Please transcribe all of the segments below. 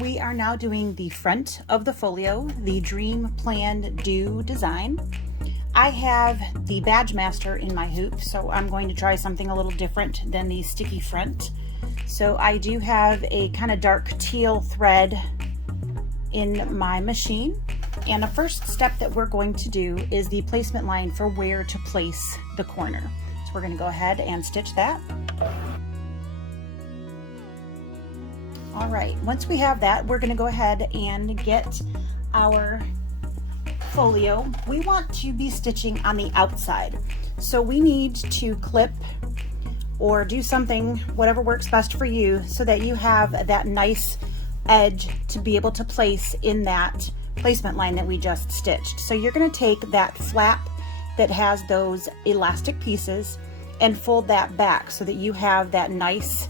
We are now doing the front of the folio, the Dream Plan Do design. I have the Badge Master in my hoop, so I'm going to try something a little different than the sticky front. So I do have a kind of dark teal thread in my machine. And the first step that we're going to do is the placement line for where to place the corner. So we're going to go ahead and stitch that. All right, once we have that, we're going to go ahead and get our folio. We want to be stitching on the outside. So we need to clip or do something, whatever works best for you, so that you have that nice edge to be able to place in that placement line that we just stitched. So you're going to take that flap that has those elastic pieces and fold that back so that you have that nice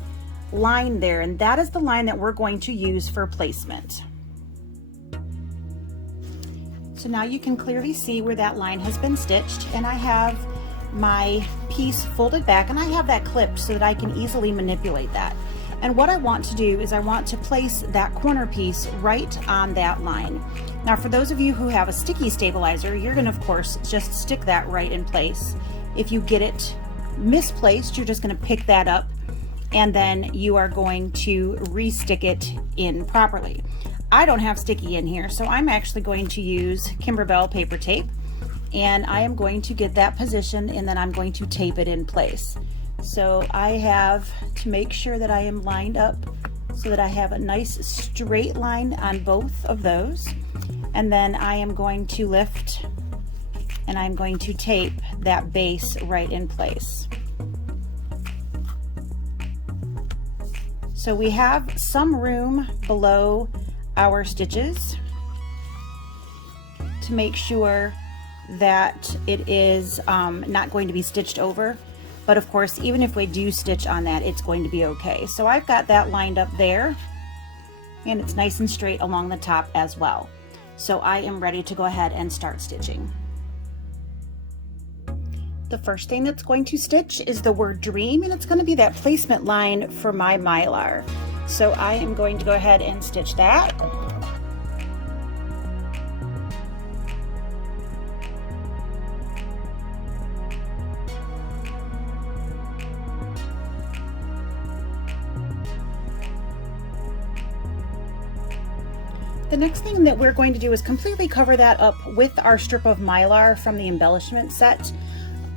line there, and that is the line that we're going to use for placement. So now you can clearly see where that line has been stitched, and I have my piece folded back, and I have that clipped so that I can easily manipulate that. And what I want to do is I want to place that corner piece right on that line. Now for those of you who have a sticky stabilizer, you're going to of course just stick that right in place. If you get it misplaced, you're just going to pick that up and then you are going to re-stick it in properly. I don't have sticky in here, so I'm actually going to use Kimberbell paper tape, and I am going to get that position and then I'm going to tape it in place. So I have to make sure that I am lined up so that I have a nice straight line on both of those, and then I am going to lift and I'm going to tape that base right in place. So we have some room below our stitches to make sure that it is not going to be stitched over. But of course, even if we do stitch on that, it's going to be okay. So I've got that lined up there, and it's nice and straight along the top as well. So I am ready to go ahead and start stitching. The first thing that's going to stitch is the word dream, and it's going to be that placement line for my mylar. So I am going to go ahead and stitch that. The next thing that we're going to do is completely cover that up with our strip of mylar from the embellishment set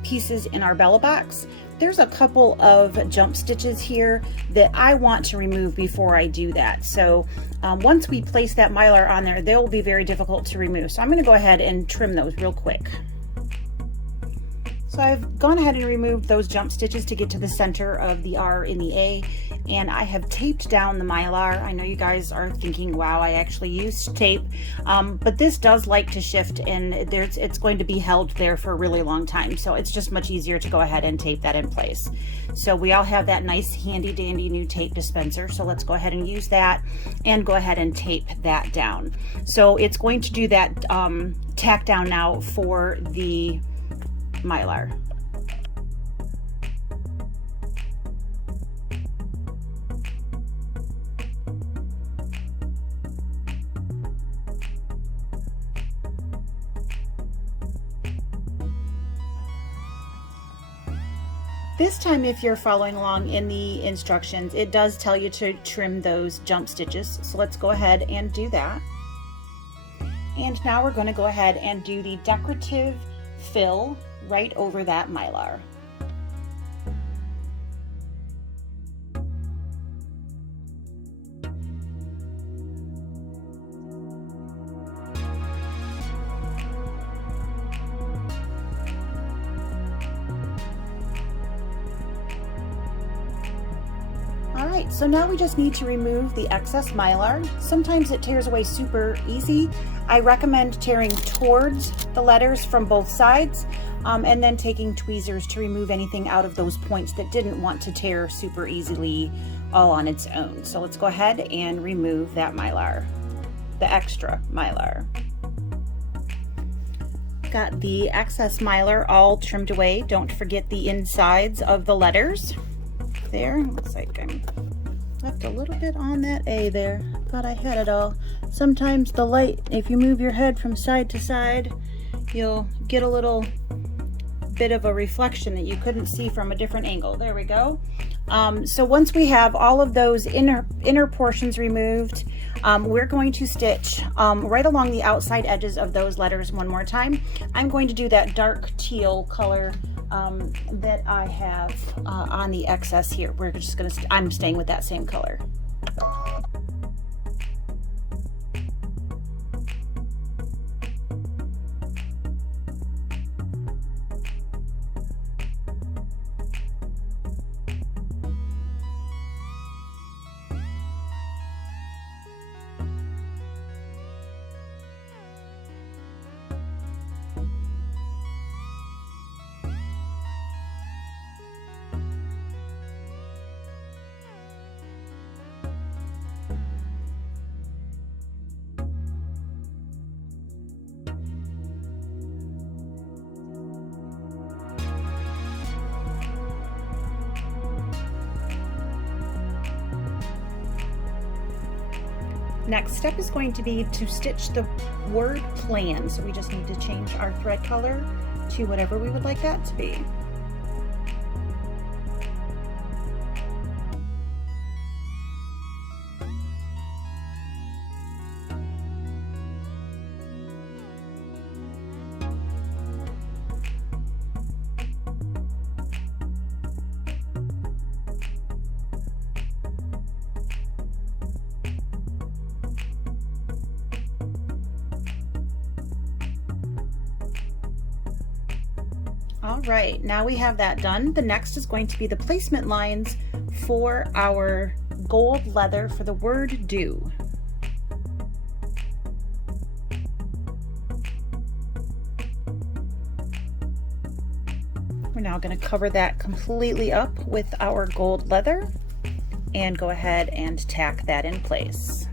pieces in our Bella box. There's a couple of jump stitches here that I want to remove before I do that. So once we place that mylar on there, they will be very difficult to remove. So I'm going to go ahead and trim those real quick. So I've gone ahead and removed those jump stitches to get to the center of the R in the A, and I have taped down the mylar. I know you guys are thinking, wow, I actually used tape, but this does like to shift, and it's going to be held there for a really long time. So it's just much easier to go ahead and tape that in place. So we all have that nice handy dandy new tape dispenser. So let's go ahead and use that and go ahead and tape that down. So it's going to do that tack down now for the mylar. This time, if you're following along in the instructions, it does tell you to trim those jump stitches. So let's go ahead and do that. And now we're going to go ahead and do the decorative fill right over that mylar. Alright, so now we just need to remove the excess mylar. Sometimes it tears away super easy. I recommend tearing towards the letters from both sides, and then taking tweezers to remove anything out of those points that didn't want to tear super easily all on its own. So let's go ahead and remove that mylar, the extra mylar. Got the excess mylar all trimmed away. Don't forget the insides of the letters. There, looks like I'm left a little bit on that A there. Thought I had it all. Sometimes the light, if you move your head from side to side, you'll get a little bit of a reflection that you couldn't see from a different angle. There we go. So once we have all of those inner portions removed, we're going to stitch right along the outside edges of those letters one more time. I'm going to do that dark teal color that I have on the excess here. We're just gonna, I'm staying with that same color. Next step is going to be to stitch the word plan. So we just need to change our thread color to whatever we would like that to be. All right, now we have that done. The next is going to be the placement lines for our gold leather for the word do. We're now going to cover that completely up with our gold leather and go ahead and tack that in place.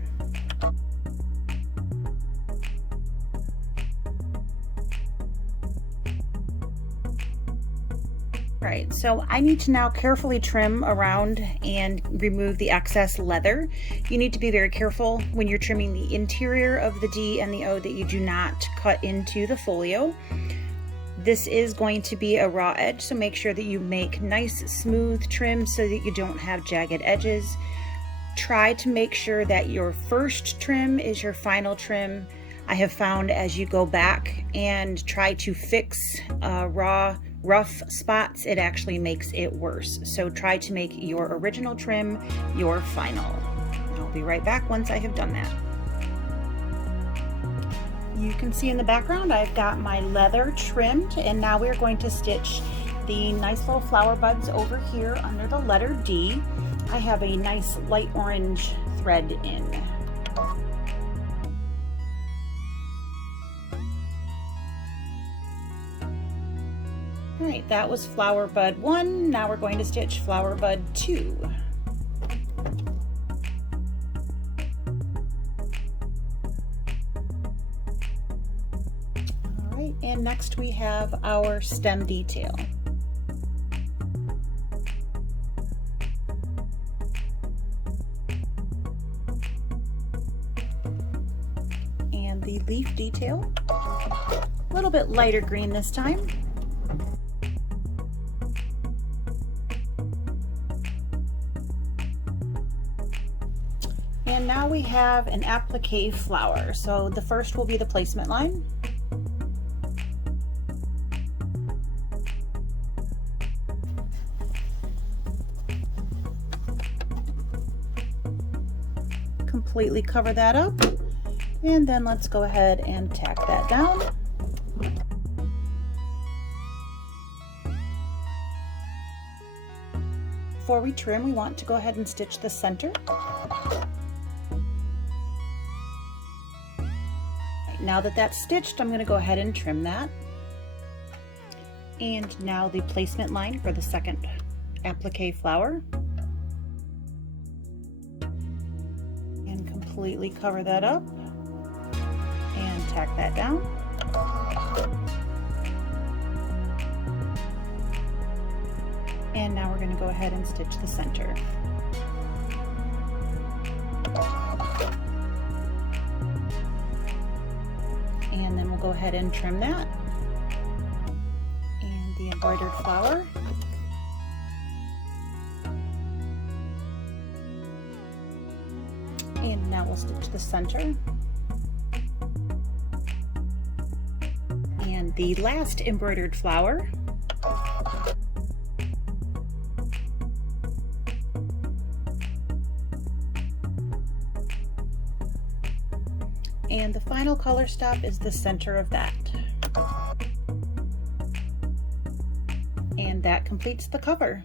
Right, so I need to now carefully trim around and remove the excess leather. You need to be very careful when you're trimming the interior of the D and the O that you do not cut into the folio. This is going to be a raw edge, so make sure that you make nice smooth trim so that you don't have jagged edges. Try to make sure that your first trim is your final trim. I have found as you go back and try to fix rough spots, it actually makes it worse. So try to make your original trim your final. I'll be right back once I have done that. You can see in the background I've got my leather trimmed, and now we're going to stitch the nice little flower buds over here under the letter D. I have a nice light orange thread in. All right, that was flower bud 1. Now we're going to stitch flower bud 2. All right, and next we have our stem detail. And the leaf detail, a little bit lighter green this time. And now we have an applique flower. So the first will be the placement line. Completely cover that up. And then let's go ahead and tack that down. Before we trim, we want to go ahead and stitch the center. Now that that's stitched, I'm going to go ahead and trim that. And now the placement line for the second applique flower. And completely cover that up and tack that down. And now we're going to go ahead and stitch the center. we'll go ahead and trim that. And the embroidered flower. And now we'll stitch the center. And the last embroidered flower. And the final color stop is the center of that. And that completes the cover.